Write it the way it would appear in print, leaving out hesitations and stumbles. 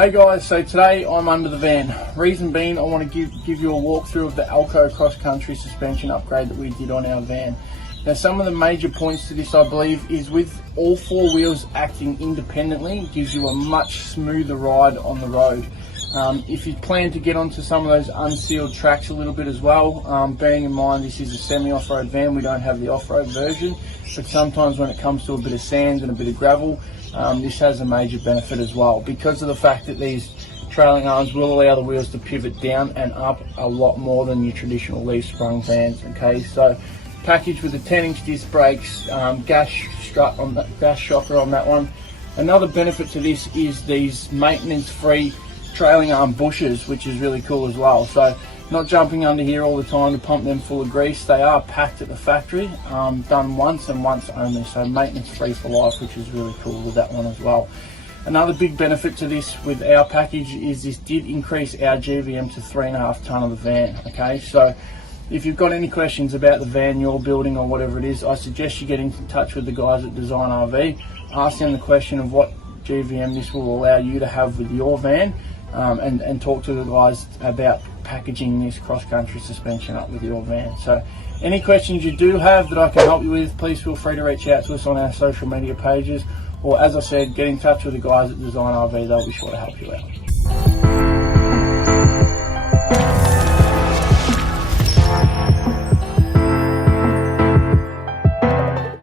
Hey guys, so today I'm under the van. Reason being, I want to give you a walkthrough of the Alco cross-country suspension upgrade that we did on our van. Now, some of the major points to this, I believe, is with all four wheels acting independently, it gives you a much smoother ride on the road. If you plan to get onto some of those unsealed tracks a little bit as well, bearing in mind this is a semi-off-road van, we don't have the off-road version, but sometimes when it comes to a bit of sand and a bit of gravel, this has a major benefit as well, because of the fact that these trailing arms will allow the wheels to pivot down and up a lot more than your traditional leaf sprung vans. Okay, so packaged with the 10-inch disc brakes, gas strut on that, gas shocker on that one. Another benefit to this is these maintenance-free trailing arm bushes, which is really cool as well. So not jumping under here all the time to pump them full of grease. They are packed at the factory, done once and once only, so maintenance free for life, which is really cool with that one as well. Another big benefit to this with our package is this did increase our GVM to 3.5 tonne of the van. Okay, so if you've got any questions about the van you're building or whatever it is, I suggest you get in touch with the guys at Design RV, ask them the question of what GVM this will allow you to have with your van, and talk to the guys about packaging this cross-country suspension up with your van. So any questions you do have that I can help you with, please feel free to reach out to us on our social media pages, or as I said, get in touch with the guys at Design RV, they'll be sure to help you out.